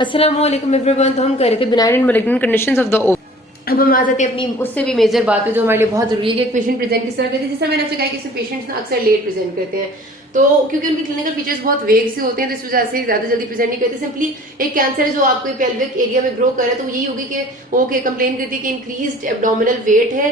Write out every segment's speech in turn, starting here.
अस्सलाम वालेकुम एवरीवन। तो हम कह रहे थे benign and malignant conditions of the ovary. अब हम आ जाते हैं अपनी उससे भी मेजर बात है जो हमारे लिए बहुत जरूरी है कि एक पेशेंट प्रेजेंट किस तरह करते हैं। जैसे मैंने आपसे कहा कि पेशेंट्स ना अक्सर लेट प्रेजेंट करते हैं, तो क्योंकि उनके क्लिनिकल फीचर्स बहुत वेग से होते हैं तो इस वजह से ज्यादा जल्दी प्रेजेंट नहीं करते। सिंपली एक कैंसर है जो आपको पेल्विक एरिया में ग्रो कर रहा है, तो यही होगी कि वो कंप्लेन करती है कि इंक्रीज्ड एब्डोमिनल वेट है।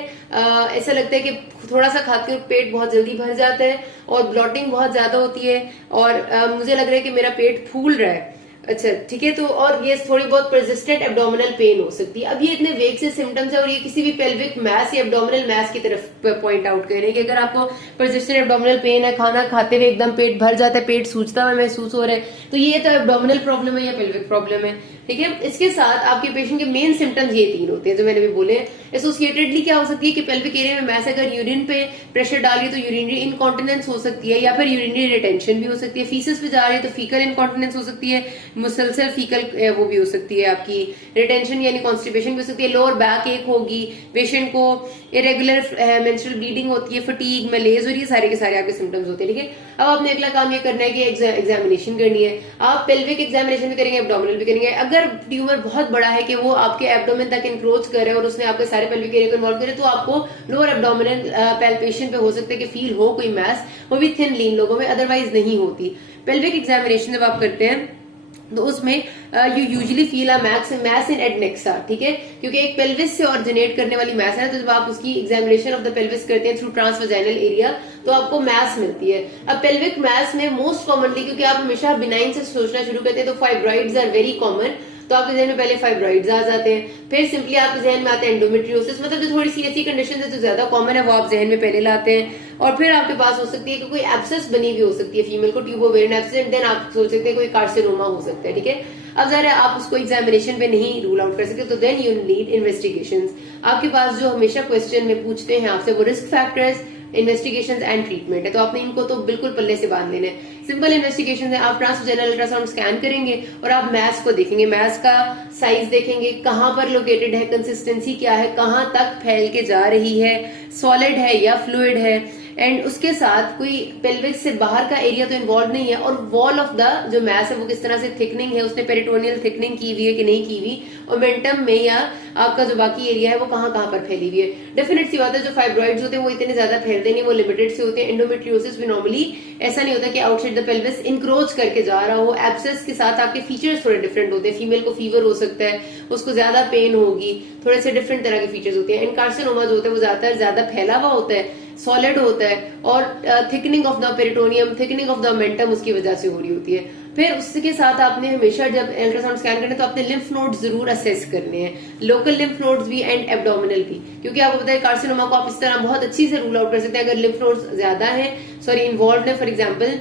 ऐसा लगता है कि थोड़ा सा खाते हुए पेट बहुत जल्दी भर जाता है और ब्लॉटिंग बहुत ज्यादा होती है और मुझे लग रहा है कि मेरा पेट फूल रहा है। अच्छा ठीक है, तो और ये थोड़ी बहुत परसिस्टेंट एब्डोमिनल पेन हो सकती है। अब ये इतने वेग से सिम्टम्स है और ये किसी भी पेल्विक मैस या एब्डोमिनल मैस की तरफ पॉइंट आउट कर रहे हैं कि अगर आपको परसिस्टेंट एब्डोमिनल पेन है, खाना खाते हुए एकदम पेट भर जाता है, पेट सूजता हुआ महसूस हो रहा है, तो ये तो एब्डोमिनल प्रॉब्लम है या पेल्विक प्रॉब्लम है। ठीक है, इसके साथ आपके पेशेंट के मेन सिम्टम्स ये तीन होते हैं जो मैंने भी बोले। एसोसिएटेडली क्या हो सकती है कि पेल्विक एरिया में मैस अगर यूरिन पे प्रेशर डालिए तो यूरिनरी इनकॉन्टिनेंस हो सकती है या फिर यूरिनरी रिटेंशन भी हो सकती है। फीसेस पे जा रही है तो फीकल इनकॉन्टिनेंस हो सकती है, मुसलसल फीकल वो भी हो सकती है, आपकी रिटेंशन यानी कॉन्स्टिपेशन भी हो सकती है, लोअर बैक एक होगी, पेशेंट को इरेगुलर मेंस्ट्रुअल ब्लीडिंग होती है, फटीग, मलेज, और ये सारे के सारे आपके सिम्टम्स होते हैं। ठीक है, अब आपने अगला काम ये करना है कि एग्जामिनेशन करनी है। आप पेल्विक एग्जामिनेशन भी करेंगे, एब्डोमिनल भी करेंगे। अगर ट्यूमर बहुत बड़ा है कि वो आपके एब्डोमेन तक इंक्रोच करे और उसने आपके सारे पेल्विक एरिया को इन्वॉल्व करे, तो आपको लोअर एब्डोमिनल पैल्पेशन पे हो सकता है कि फील हो कोई मैस, वो भी थिन लीन लोगों में, अदरवाइज नहीं होती। पेल्विक एग्जामिनेशन जब आप करते हैं तो उसमें you usually feel a mass in adnexa. ठीक है, क्योंकि एक पेल्विस से ऑरिजिनेट करने वाली मैस है, तो जब आप उसकी एग्जामिनेशन ऑफ द पेल्विस करते हैं थ्रू ट्रांसवेजाइनल एरिया तो आपको मैस मिलती है। अब पेल्विक मैस में मोस्ट कॉमनली, क्योंकि आप हमेशा बिनाइन से सोचना शुरू करते हैं, तो फाइब्रॉइड्स आर वेरी कॉमन, तो आपके जहन में पहले फाइब्रॉइड्स आ जाते हैं, फिर सिंपली आपके जहन में आते हैं एंडोमेट्रियोसिस, मतलब जो थोड़ी सी ऐसी कंडीशन है जो ज्यादा कॉमन है वो आप जहन में पहले लाते हैं, और फिर आपके पास हो सकती है कि कोई एब्सेस बनी हुई हो सकती है फीमेल को, ट्यूबोवेरियन एब्सेस, देन आप सोच सकते हैं कोई कार्सिनोमा हो सकता है। ठीक है, अब जरा आप उसको एग्जामिनेशन पे नहीं रूल आउट कर सकते, तो देन यू नीड इन्वेस्टिगेशंस। आपके पास जो हमेशा क्वेश्चन में पूछते हैं आपसे वो risk factors, investigations and treatment है, तो आपने इनको तो बिल्कुल पल्ले से बांध लेना है। सिंपल इन्वेस्टिगेशन है, आप ट्रांसवेजाइनल अल्ट्रासाउंड स्कैन करेंगे और आप मैस को देखेंगे, मैस का साइज देखेंगे, कहां पर लोकेटेड है, कंसिस्टेंसी क्या है, कहां तक फैल के जा रही है, सॉलिड है या फ्लूइड है, एंड उसके साथ कोई पेल्विक से बाहर का एरिया तो इन्वॉल्व नहीं है, और वॉल ऑफ द जो मैस है वो किस तरह से थिकनिंग है, उसने पेरिटोनियल थिकनिंग की हुई है कि नहीं की हुई, और मेंटम में या आपका जो बाकी एरिया है वो कहां कहां पर फैली हुई है। डेफिनेट सी बात है, जो फाइब्रॉइड्स होते हैं वो इतने ज्यादा फैलते नहीं, वो लिमिटेड से होते हैं। एंडोमेट्रियोसिस भी नॉर्मली ऐसा नहीं होता कि आउटसाइड द पेल्विस इंक्रोच करके जा रहा हो। एब्सेस के साथ आपके फीचर्स थोड़े डिफरेंट होते हैं, फीमेल को फीवर हो सकता है, उसको ज्यादा पेन होगी, थोड़े से डिफरेंट तरह के फीचर्स होते हैं। एंड कार्सिनोमा जो होता है वो ज्यादातर ज्यादा फैला हुआ होता है, सॉलिड होता है, और thickening of the peritoneum, thickening of the mentum उसकी वजह से हो रही होती है। फिर उसके साथ आपने हमेशा जब अल्ट्रासाउंड स्कैन करना है तो आपने लिम्फ नोड्स जरूर असेस करने हैं, लोकल लिम्फ नोड्स भी एंड एब्डोमिनल भी, क्योंकि आपको पता है कार्सिनोमा को आप इस तरह बहुत अच्छी से रूल आउट कर सकते हैं अगर लिम्फ नोड्स ज्यादा है, सॉरी इन्वॉल्व है। फॉर एग्जाम्पल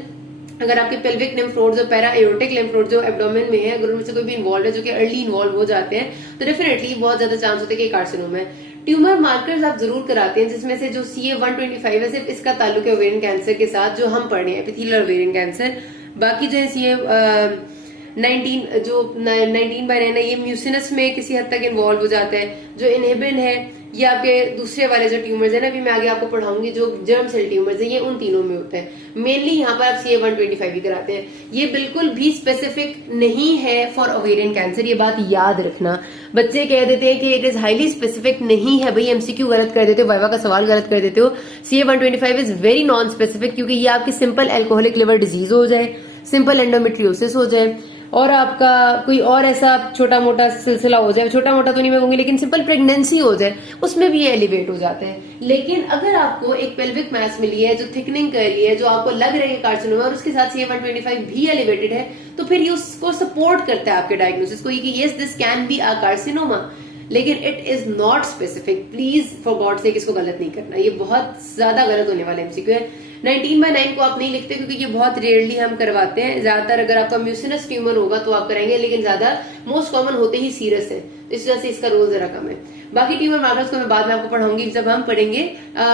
अगर आपके पेल्विक लिम्फ नोड्स और पैरा एरोटिक लिम्फ नोड जो एब्डोमेन में है, अगर उनमें से कोई भी इन्वॉल्व है, जो कि अर्ली इन्वॉल्व हो जाते हैं, तो डेफिनेटली बहुत ज्यादा चांस होते हैं कि कार्सिनोमा है। ट्यूमर मार्कर्स आप जरूर कराते हैं, जिसमें से जो CA-125 है सिर्फ इसका ताल्लुक है ओवेरियन कैंसर के साथ जो हम पढ़ रहे हैं, एपिथेलियल ओवेरियन कैंसर। बाकी जो है CA-19 जो 19/9 है, ये म्यूसिनस में किसी हद तक इन्वॉल्व हो जाता है। जो इनहिबिन है ये आपके दूसरे वाले जो ट्यूमर्स है ना, अभी मैं आगे आपको पढ़ाऊंगी, जो जर्म सेल ट्यूमर्स है, ये उन तीनों में होता है। मेनली यहाँ पर आप CA-125 भी कराते हैं। ये बिल्कुल भी स्पेसिफिक नहीं है फॉर ओवेरियन कैंसर, ये बात याद रखना। बच्चे कह देते हैं कि इट इज हाईली स्पेसिफिक, नहीं है भाई, MCQ गलत कर देते हो, वाइवा का सवाल गलत कर देते हो। CA-125 is very non specific, क्योंकि ये आपकी सिंपल एल्कोहलिक लिवर डिजीज हो जाए, सिंपल एंडोमेट्रियोसिस हो जाए, और आपका कोई और ऐसा छोटा मोटा सिलसिला हो जाए, छोटा मोटा तो नहीं मैं कहूंगी, लेकिन सिंपल प्रेगनेंसी हो जाए, उसमें भी ये एलिवेट हो जाते हैं। लेकिन अगर आपको एक पेल्विक मैस मिली है जो थिकनिंग कर रही है, जो आपको लग रहा है कार्सिनोमा, और उसके साथ CA-125 भी एलिवेटेड है, तो फिर ये उसको सपोर्ट करता है आपके डायग्नोसिस को कि yes this can be a carcinoma, लेकिन it is not specific. Please for God से इसको गलत नहीं करना, ये बहुत ज्यादा गलत होने वाला MCQ है। 19/9 को आप नहीं लिखते क्योंकि ये बहुत रेयरली हम करवाते हैं। ज्यादातर अगर आपका म्यूसिनस ट्यूमर होगा तो आप कराएंगे, लेकिन ज्यादा मोस्ट कॉमन होते ही सीरस है, तो इस वजह से इसका रोल जरा कम है। बाकी ट्यूमर मार्कर्स को मैं बाद में आपको पढ़ाऊंगी जब हम पढ़ेंगे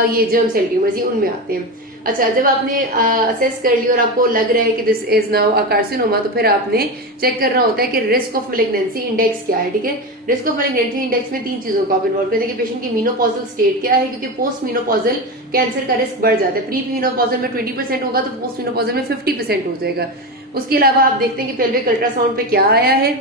ये जर्म सेल ट्यूमर्स, ये उनमें आते हैं। अच्छा, जब आपने असेस कर लिया और आपको लग रहा है कि this is now a carcinoma, तो फिर आपने चेक करना होता है कि रिस्क ऑफ मैलिग्नेंसी इंडेक्स क्या है। ठीक है, रिस्क ऑफ मैलिग्नेंसी इंडेक्स में तीन चीजों को आप इन्वॉल्व करते हैं कि पेशेंट की मीनोपॉजल स्टेट क्या है, क्योंकि पोस्ट मीनोपॉजल कैंसर का रिस्क बढ़ जाता है। प्री मीनोपॉजल में 20% होगा तो पोस्ट मीनोपॉजल में 50% हो जाएगा। उसके अलावा आप देखते हैं कि पेल्विक अल्ट्रासाउंड पे क्या आया है,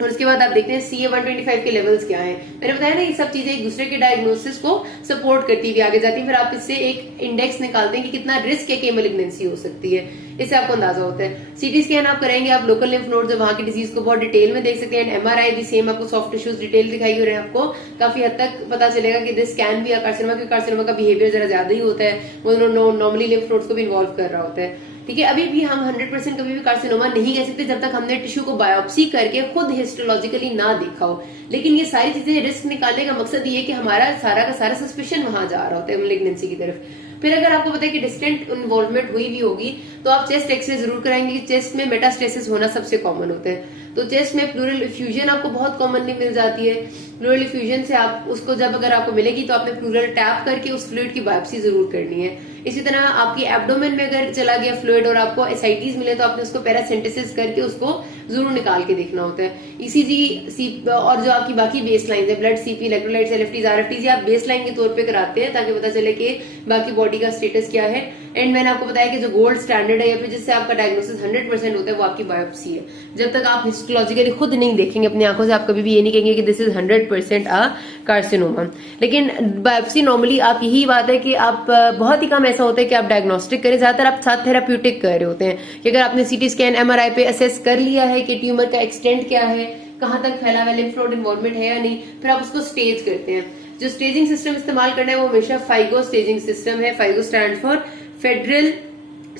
और उसके बाद आप देखते हैं CA-125 के लेवल्स क्या हैं। मैंने बताया ना ये सब चीजें एक दूसरे के डायग्नोसिस को सपोर्ट करती हुई आगे जाती है। फिर आप इससे एक इंडेक्स निकालते हैं कि कितना रिस्क है कि मैलिग्नेंसी हो सकती है, इससे आपको अंदाजा होता है। सीटी स्कैन आप कराएंगे, आप लोकल लिम्फ नोड्स वहां की डिजीज को बहुत डिटेल में देख सकते हैं। एंड MRI भी सेम आपको सॉफ्ट टिश्यूज डिटेल दिखाई हो रहे हैं, आपको काफी हद तक पता चलेगा कि दिस कैन भी कार्सिनोमा, क्योंकि कार्सिनोमा का बिहेवियर जरा ज्यादा ही होता है, वो नॉर्मली लिम्फ नोड्स को भी इन्वॉल्व कर रहा होता है। ठीक है, अभी भी हम 100% कभी भी कार्सिनोमा नहीं कह सकते जब तक हमने टिश्यू को बायोप्सी करके खुद हिस्टोलॉजिकली ना देखा हो। लेकिन ये सारी चीजें रिस्क निकालने का मकसद ये है कि हमारा सारा का सारा सस्पेशन वहां जा रहा होता है मैलिग्नेंसी की तरफ। फिर अगर आपको पता है कि डिस्टेंट इन्वॉल्वमेंट हुई भी होगी तो आप चेस्ट एक्सरे जरूर कराएंगे। चेस्ट में मेटास्टेसिस होना सबसे कॉमन होता है, तो चेस्ट में प्लूरल इफ्यूजन आपको बहुत कॉमनली मिल जाती है। प्लूरल इफ्यूजन से आप उसको जब अगर आपको मिलेगी तो आपने प्लूरल टैप करके उस फ्लूइड की बायोप्सी जरूर करनी है। इसी तरह आपकी एब्डोमेन में अगर चला गया फ्लूइड और आपको एसाइटीज मिले तो आपने उसको पैरासिंथेसिस करके उसको जरूर निकाल के देखना होता है। ECG और जो आपकी बाकी बेस लाइन है, blood CP, electrolytes, LFTs, RFTs, आप बेस लाइन के तौर पे कराते हैं ताकि पता चले कि बाकी बॉडी का स्टेटस क्या है। एंड मैंने आपको बताया कि जो गोल्ड स्टैंडर्ड है या फिर जिससे आपका डायग्नोसिस 100% होता है वो आपकी बायोप्सी है। जब तक आप हिस्टोलॉजिकली खुद नहीं देखेंगे अपनी आंखों से, आप कभी भी ये नहीं कहेंगे कि दिस इज 100% अ कार्सिनोमा। लेकिन बायोप्सी नॉर्मली आप यही बात है कि आप बहुत ही कम ऐसा होता है कि आप डायग्नोस्टिक करें, ज्यादातर आप साथ थेराप्यूटिक कर रहे होते हैं कि अगर आपने CT स्कैन MRI पे असेस कर लिया है कि ट्यूमर का एक्सटेंट क्या है, कहां तक फैला हुआ लिम्फ नोड इन्वॉल्वमेंट है या नहीं, फिर आप उसको स्टेज करते हैं। जो स्टेजिंग सिस्टम इस्तेमाल करना है वो हमेशा फाइगो स्टेजिंग सिस्टम है। FIGO stand for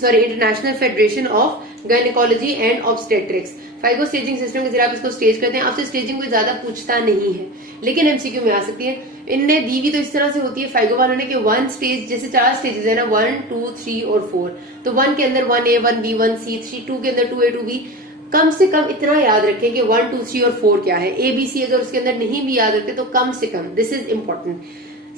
international federation of gynaecology and obstetrics. FIGO staging system के जरिए आप इसको स्टेज करते हैं। आपसे स्टेजिंग कोई ज्यादा पूछता नहीं है, लेकिन MCQ में आ सकती है। इनने दी हुई तो इस तरह से होती है फाइगो वालों ने कि 1 स्टेज, जैसे 4 स्टेजेस है ना, 1, 2, 3 और 4। तो 1 के अंदर 1A, 1B, 1C, 2 के अंदर 2A, 2B। कम से कम इतना याद रखें कि 1, 2, 3 और 4 क्या है। ABC अगर उसके अंदर नहीं भी याद रखते तो कम से कम, दिस इज इंपॉर्टेंट।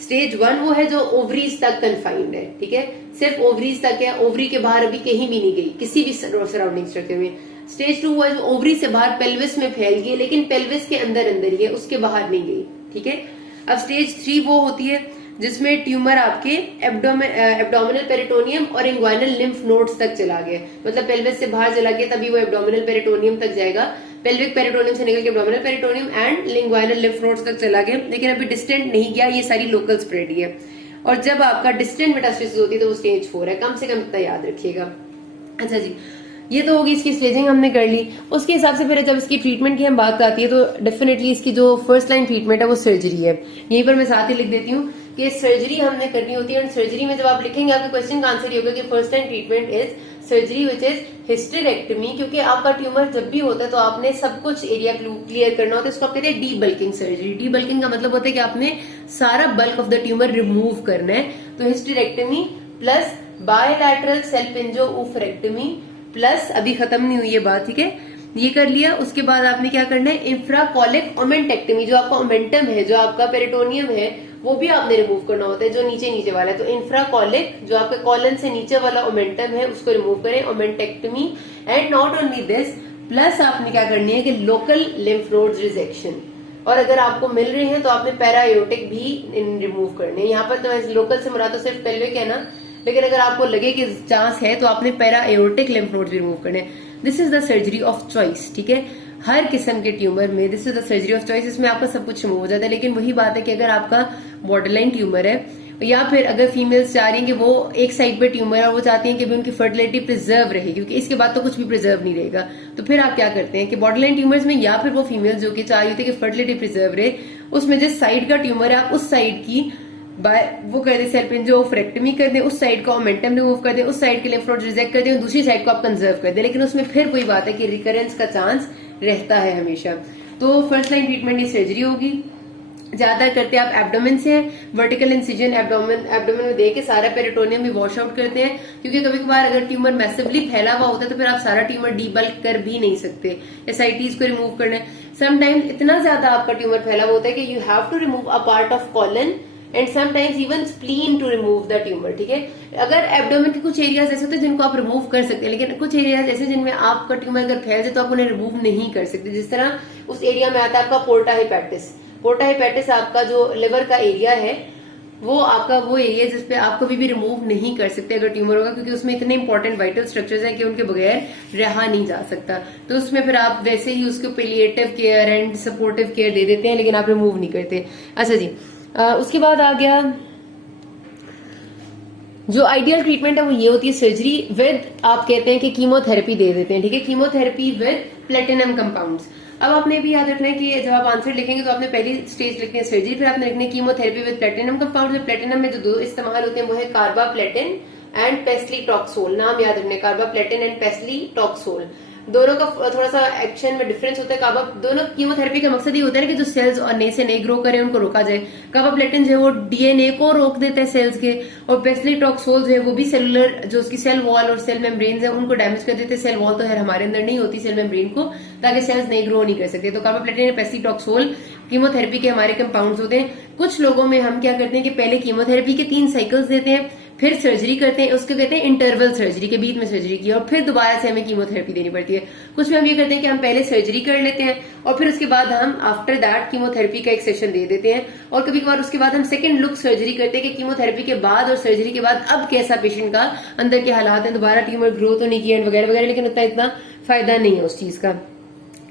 स्टेज 1 वो है जो ओवरीज तक कन्फाइंड है, ठीक है, सिर्फ ओवरीज तक है, ओवरी के बाहर अभी कहीं भी नहीं गई किसी भी सराउंडिंग स्ट्रक्चर में। स्टेज 2 वो है जो ओवरी से बाहर पेल्विस में फैल गई लेकिन पेल्विस के अंदर अंदर ही है, उसके बाहर नहीं गई। ठीक है, अब स्टेज 3 वो होती है जिसमें ट्यूमर आपके एब्डोमिनल पेरिटोनियम और इंग्वाइनल लिम्फ नोड्स तक चला गया, मतलब पेल्विस से बाहर चला गया तभी वो एब्डोमिनल पेरिटोनियम तक जाएगा। पेल्विक पेरिटोनियम से निकल के abdominal peritoneum and inguinal lymph nodes तक चला गया, लेकिन अभी डिस्टेंट नहीं गया, ये सारी लोकल स्प्रेड ही है। और जब आपका डिस्टेंट मेटास्टेसिस होती है तो वो स्टेज 4 है, कम से कम इतना याद रखिएगा। अच्छा जी, ये तो होगी इसकी स्टेजिंग हमने कर ली। उसके हिसाब से फिर जब इसकी ट्रीटमेंट की हम बात आती है तो डेफिनेटली इसकी जो फर्स्ट लाइन ट्रीटमेंट है वो सर्जरी है। यहीं पर मैं साथ ही लिख देती हूँ कि सर्जरी हमने करनी होती है। और सर्जरी में जब आप लिखेंगे आपके क्वेश्चन का आंसर ये होगा कि first line treatment is surgery which is hysterectomy, क्योंकि आपका ट्यूमर जब भी होता है तो आपने सब कुछ एरिया क्लियर करना होता है। इसको आप कहते हैं D bulking surgery. D bulking का मतलब होता है कि आपने सारा bulk of the tumour remove करना है। तो हिस्टेरेक्टमी प्लस बायलैटरल सेल्पिंजोओफरेक्टमी प्लस, अभी खत्म नहीं हुई ये बात, ठीक है, ये कर लिया। उसके बाद आपने क्या करना है, इंफ्राकॉलिक ओमेंटेक्टमी, जो आपका ओमेंटम है, जो आपका पेरिटोनियम है, वो भी आपने रिमूव करना होता है, जो नीचे वाला है। तो इंफ्राकॉलिक, जो आपके कॉलन से नीचे वाला ओमेंटम है, उसको रिमूव करें, omentectomy. And not only this, plus आपने क्या करनी है कि लोकल लिम्फ नोड्स रिजेक्शन, और अगर आपको मिल रहे हैं तो आपने पैरायोटिक भी रिमूव करने हैं। यहाँ पर तो लोकल से मुराद तो सिर्फ पेल्विक है ना, लेकिन अगर आपको लगे कि चांस है तो आपने पैरा एओर्टिक लिम्फ नोड्स भी रिमूव करने। This is the surgery of choice, ठीक है, हर किस्म के ट्यूमर में this is the surgery of choice. इसमें आपका सब कुछ रिमूव हो जाता है। लेकिन वही बात है कि अगर आपका बॉर्डरलाइन ट्यूमर है, या फिर अगर फीमेल्स चाह रही हैं कि वो एक साइड पे ट्यूमर है और वो चाहती हैं कि भी उनकी फर्टिलिटी प्रिजर्व रहे, क्योंकि इसके बाद तो कुछ भी प्रिजर्व नहीं रहेगा, तो फिर आप क्या करते हैं कि बॉर्डरलाइन ट्यूमर्स में, या फिर वो फीमेल्स जो कि चाह रही होती है कि फर्टिलिटी प्रिजर्व रहे, उसमें जिस साइड का ट्यूमर है आप उस साइड की वो कर दे सेल्पिंजोफ्रेक्टमी कर दे, उस साइड का ओमेंटम रिमूव कर दे, उस साइड के लिम्फ नोड्स रिजेक्ट कर दे, दूसरी साइड को आप कंजर्व कर दे। लेकिन उसमें फिर वही बात है कि रिकरेंस का चांस रहता है हमेशा। तो फर्स्ट लाइन ट्रीटमेंट ये सर्जरी होगी। ज्यादा करते हैं आप एब्डोमेन से, वर्टिकल इंसिजन एब्डोमेन में देके सारा पेरिटोनियम भी वॉश आउट करते हैं, क्योंकि कभी कभार अगर ट्यूमर मैसिवली फैला हुआ होता है तो फिर आप सारा ट्यूमर डीबल्क कर भी नहीं सकते, एसआईटीज को रिमूव करना है। समटाइम्स इतना ज्यादा आपका ट्यूमर फैला हुआ होता है कि you have to remove a part of colon and sometimes even spleen to remove the tumour, ठीक है। अगर एब्डोमेन के कुछ एरियाज ऐसे होते हैं जिनको आप रिमूव कर सकते हैं, लेकिन कुछ एरियाज ऐसे जिनमें आपका ट्यूमर अगर फैल जाए तो आप उन्हें रिमूव नहीं कर सकते। जिस तरह उस एरिया में आता है आपका पोर्टा हेपेटिस। पोर्टा हेपेटिस आपका जो लिवर का एरिया है, वो आपका वो एरिया जिस पे आप कभी भी रिमूव नहीं कर सकते अगर ट्यूमर होगा, क्योंकि उसमें इतने इंपॉर्टेंट वाइटल स्ट्रक्चर्स हैं कि उनके बगैर रहा नहीं जा सकता। तो उसमें फिर आप वैसे ही उसको palliative care and supportive care दे देते हैं, लेकिन आप रिमूव नहीं करते। अच्छा जी, उसके बाद आ गया जो आइडियल ट्रीटमेंट है वो ये होती है सर्जरी विद, आप कहते हैं कि कीमोथेरेपी दे देते हैं, ठीक है, कीमोथेरेपी विद प्लेटिनम कंपाउंड्स। अब आपने भी याद रखना है कि जब आप आंसर लिखेंगे तो आपने पहली स्टेज लिखनी है सर्जरी, फिर आपने लिखनी है chemotherapy with platinum compound. Platinum में जो दो इस्तेमाल होते हैं वो है कार्बाप्लेटिन एंड पेस्लीटॉक्सोल। नाम याद रखने, कार्बाप्लेटिन एंड पेस्लीटॉक्सोल। दोनों का थोड़ा सा एक्शन में डिफरेंस होता है। काबा दोनों कीमोथेरेपी का मकसद ये होता है कि जो सेल्स और नए से नए ग्रो करें उनको रोका जाए। कार्बाप्लेटिन जो है वो डीएनए को रोक देता है सेल्स के, और पेस्लीटॉक्सोल जो है वो भी सेलुलर जो उसकी सेल वॉल और सेल मेम्ब्रेन है उनको डैमेज कर देते हैं। सेल वॉल तो है हमारे अंदर नहीं होती सेल मेम्ब्रेन को, ताकि सेल्स नए ग्रो नहीं कर सकते। तो कार्बाप्लेटिन और पेस्लीटॉक्सोल कीमोथेरेपी के हमारे कंपाउंड्स होते हैं। कुछ लोगों में हम क्या करते हैं कि पहले कीमोथेरेपी के 3 साइकिल्स देते हैं, फिर सर्जरी करते हैं, उसको कहते हैं इंटरवल सर्जरी, के बीच में सर्जरी की और फिर दोबारा से हमें कीमोथेरेपी देनी पड़ती है। कुछ में हम ये करते हैं कि हम पहले सर्जरी कर लेते हैं और फिर उसके बाद हम आफ्टर दैट कीमोथेरेपी का एक सेशन दे देते हैं, और कभी कभार उसके बाद हम सेकंड लुक सर्जरी करते हैं कि कीमोथेरेपी के बाद और सर्जरी के बाद अब कैसा पेशेंट का अंदर के हालात है, दोबारा ट्यूमर ग्रो तो नहीं किया वगैरह वगैरह, लेकिन इतना फायदा नहीं है उस चीज का,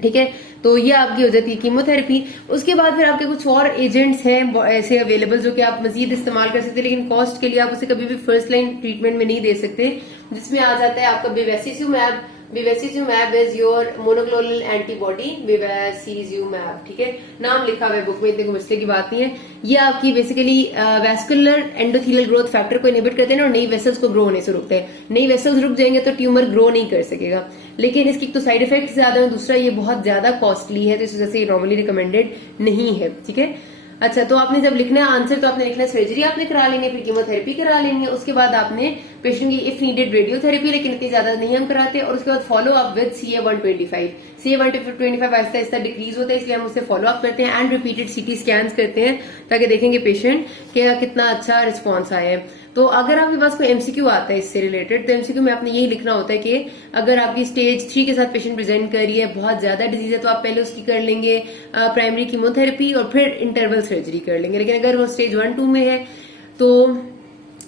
ठीक है। तो ये आपकी हो जाती है कीमोथेरेपी। उसके बाद फिर आपके कुछ और एजेंट्स हैं ऐसे अवेलेबल जो कि आप मजीद इस्तेमाल कर सकते हैं, लेकिन कॉस्ट के लिए आप उसे कभी भी फर्स्ट लाइन ट्रीटमेंट में नहीं दे सकते, जिसमें आ जाता है आपका बेवेसिजुमैब। बेवेसिजुमैब इज योर मोनोक्लोनल एंटीबॉडी, बेवेसिजुमैब, ठीक है, नाम लिखा हुआ है बुक में, इतने को मसले की बात नहीं है। ये आपकी basically vascular endothelial growth factor को इनहिबिट करते हैं और नई वेसल्स को ग्रो होने से रोकते हैं। नई वेसल्स रुक जाएंगे तो ट्यूमर ग्रो नहीं कर सकेगा, लेकिन इसकी तो साइड इफेक्ट ज्यादा है, दूसरा ये बहुत ज्यादा कॉस्टली है, तो इस वजह से ये नॉर्मली रिकमेंडेड नहीं है, ठीक है। अच्छा, तो आपने जब लिखना है आंसर तो आपने लिखना है सर्जरी आपने करा लेनी है, फिर कीमोथेरेपी करा लेनी है, उसके बाद आपने पेशेंट की इफ नीडेड रेडियोथेरेपी, लेकिन इतनी ज्यादा नहीं हम कराते, और उसके बाद follow up with CA-125। CA-125 Aahista Aahista decrease होता है, इसलिए हम उससे फॉलो अप करते हैं एंड रिपीटेड CT स्कैन्स करते हैं ताकि देखेंगे पेशेंट के कितना अच्छा रिस्पॉन्स आया है। तो अगर आपके पास कोई MCQ आता है इससे रिलेटेड, तो MCQ में आपने यही लिखना होता है कि अगर आपकी स्टेज 3 के साथ पेशेंट प्रेजेंट कर रही है, बहुत ज्यादा डिजीज है, तो आप पहले उसकी कर लेंगे प्राइमरी कीमोथेरेपी और फिर इंटरवल सर्जरी कर लेंगे। लेकिन अगर वो स्टेज 1-2 में है तो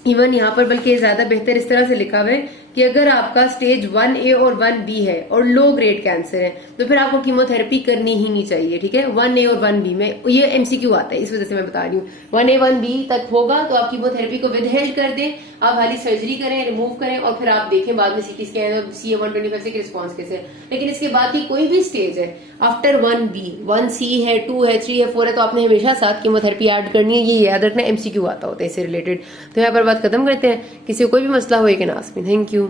इवन यहाँ पर बल्कि ज्यादा बेहतर इस तरह से लिखा हुआ है कि अगर आपका स्टेज 1A और 1B है और लो ग्रेड कैंसर है तो फिर आपको कीमोथेरेपी करनी ही नहीं चाहिए, ठीक है। 1A और 1B में ये MCQ आता है, इस वजह से मैं बता रही हूँ। 1A 1B तक होगा तो आप कीमोथेरेपी को विदहेल्ड कर दें, आप खाली सर्जरी करें, रिमूव करें, और फिर आप देखें बाद में CT स्कैन और CA-125 से रिस्पॉन्स कैसे। लेकिन इसके बाद की कोई भी स्टेज है आफ्टर 1B, 1C है, 2 है, 3 है, 4 है, तो आपने हमेशा साथ कीमोथेरेपी ऐड करनी है, ये याद रखना। MCQ आता होता है इससे रिलेटेड। तो यहाँ पर बात खत्म करते हैं। किसी को कोई भी मसला हो, you can ask me. Thank you.